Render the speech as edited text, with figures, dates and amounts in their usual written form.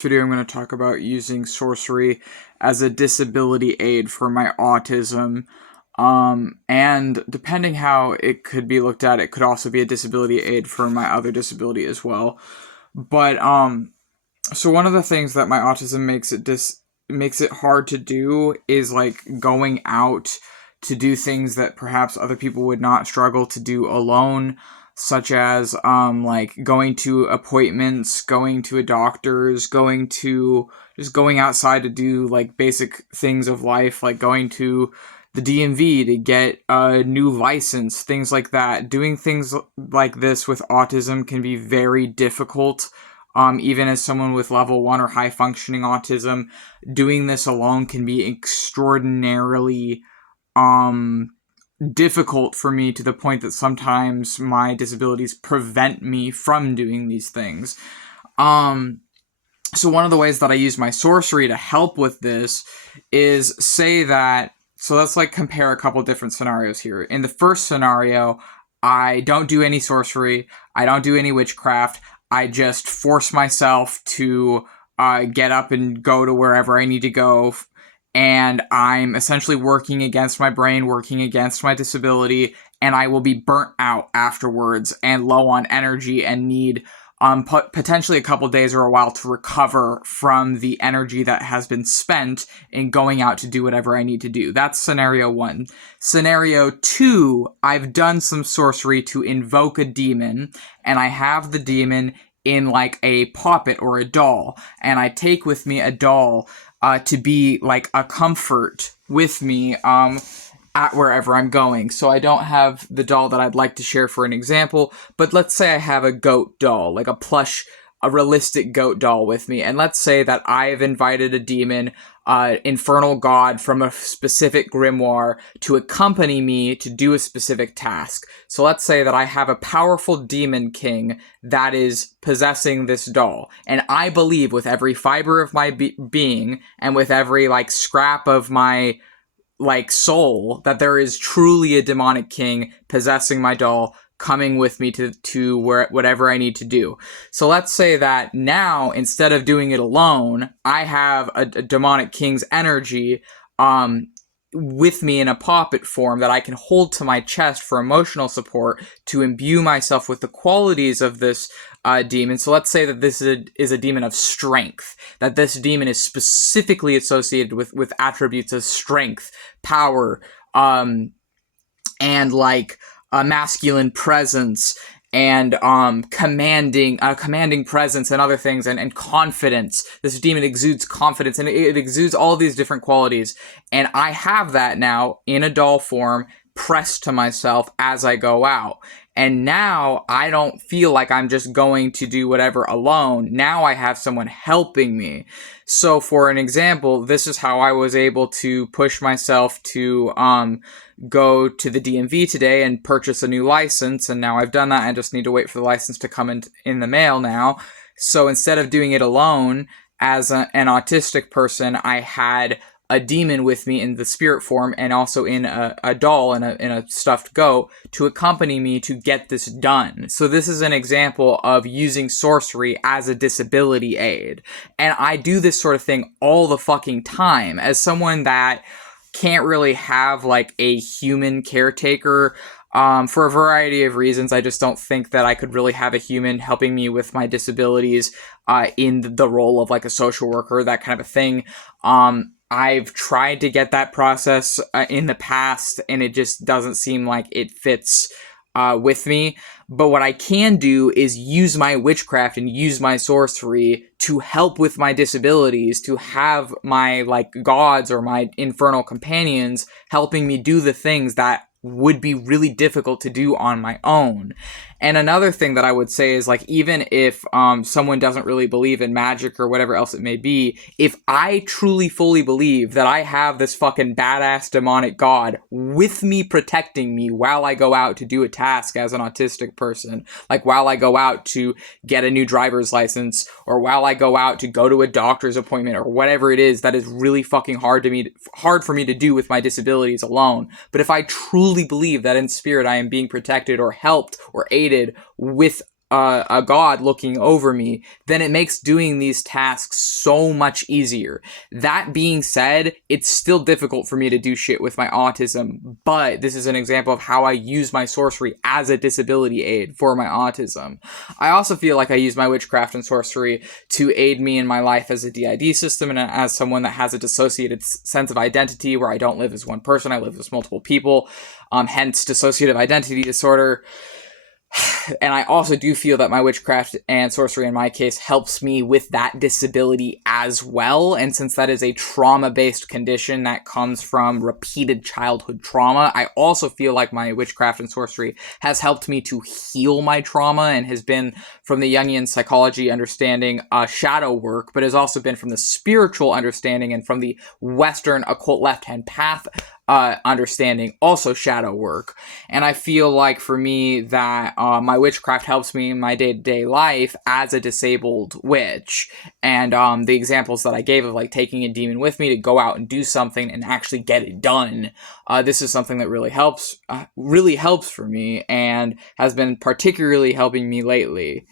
Video I'm going to talk about using sorcery as a disability aid for my autism. And depending how it could be looked at, it could also be a disability aid for my other disability as well. But so one of the things that my autism makes it hard to do is like going out to do things that perhaps other people would not struggle to do alone, such as like going to appointments, going to a doctor's, going outside to do like basic things of life, like going to the DMV to get a new license, things like that. Doing things like this with autism can be very difficult. Even as someone with level 1 or high functioning autism, doing this alone can be extraordinarily difficult for me, to the point that sometimes my disabilities prevent me from doing these things. So one of the ways that I use my sorcery to help with this is so let's like compare a couple different scenarios here. In the first scenario, I don't do any sorcery, I don't do any witchcraft, I just force myself to get up and go to wherever I need to go, and I'm essentially working against my brain, working against my disability, and I will be burnt out afterwards and low on energy and need potentially a couple days or a while to recover from the energy that has been spent in going out to do whatever I need to do. That's scenario 1. Scenario 2, I've done some sorcery to invoke a demon, and I have the demon in like a puppet or a doll, and I take with me a doll to be like a comfort with me at wherever I'm going. So I don't have the doll that I'd like to share for an example, but let's say I have a goat doll, like a realistic goat doll with me. And let's say that I've invited a demon, infernal god from a specific grimoire, to accompany me to do a specific task. So let's say that I have a powerful demon king that is possessing this doll. And I believe with every fiber of my being and with every like scrap of my like soul that there is truly a demonic king possessing my doll, coming with me to whatever I need to do. So let's say that now, instead of doing it alone, I have a demonic king's energy with me in a puppet form that I can hold to my chest for emotional support to imbue myself with the qualities of this demon. So let's say that this is a demon of strength, that this demon is specifically associated with attributes of strength, power, and like a masculine presence, and commanding presence and other things, and confidence. This demon exudes confidence, and it exudes all these different qualities. And I have that now in a doll form pressed to myself as I go out. And now I don't feel like I'm just going to do whatever alone. Now I have someone helping me. So for an example, this is how I was able to push myself to go to the DMV today and purchase a new license. And now I've done that. I just need to wait for the license to come in the mail now. So instead of doing it alone as an autistic person, I had a demon with me in the spirit form, and also in a doll and a stuffed goat to accompany me to get this done. So this is an example of using sorcery as a disability aid. And I do this sort of thing all the fucking time. As someone that can't really have like a human caretaker, for a variety of reasons, I just don't think that I could really have a human helping me with my disabilities in the role of like a social worker, that kind of a thing. I've tried to get that process in the past, and it just doesn't seem like it fits with me. But what I can do is use my witchcraft and use my sorcery to help with my disabilities, to have my like gods or my infernal companions helping me do the things that would be really difficult to do on my own. And another thing that I would say is, like, even if someone doesn't really believe in magic or whatever else it may be, if I truly fully believe that I have this fucking badass demonic god with me protecting me while I go out to do a task as an autistic person, like while I go out to get a new driver's license, or while I go out to go to a doctor's appointment, or whatever it is that is really fucking hard for me to do with my disabilities alone. But if I truly believe that in spirit I am being protected or helped or aided with a god looking over me, then it makes doing these tasks so much easier. That being said, it's still difficult for me to do shit with my autism, but this is an example of how I use my sorcery as a disability aid for my autism. I also feel like I use my witchcraft and sorcery to aid me in my life as a DID system and as someone that has a dissociated sense of identity where I don't live as one person, I live as multiple people, hence dissociative identity disorder. And I also do feel that my witchcraft and sorcery, in my case, helps me with that disability as well. And since that is a trauma-based condition that comes from repeated childhood trauma, I also feel like my witchcraft and sorcery has helped me to heal my trauma and has been, from the Jungian psychology understanding, shadow work, but has also been from the spiritual understanding and from the Western occult left-hand path understanding, also shadow work. And I feel like for me that my witchcraft helps me in my day-to-day life as a disabled witch. And the examples that I gave of like taking a demon with me to go out and do something and actually get it done, this is something that really helps for me and has been particularly helping me lately.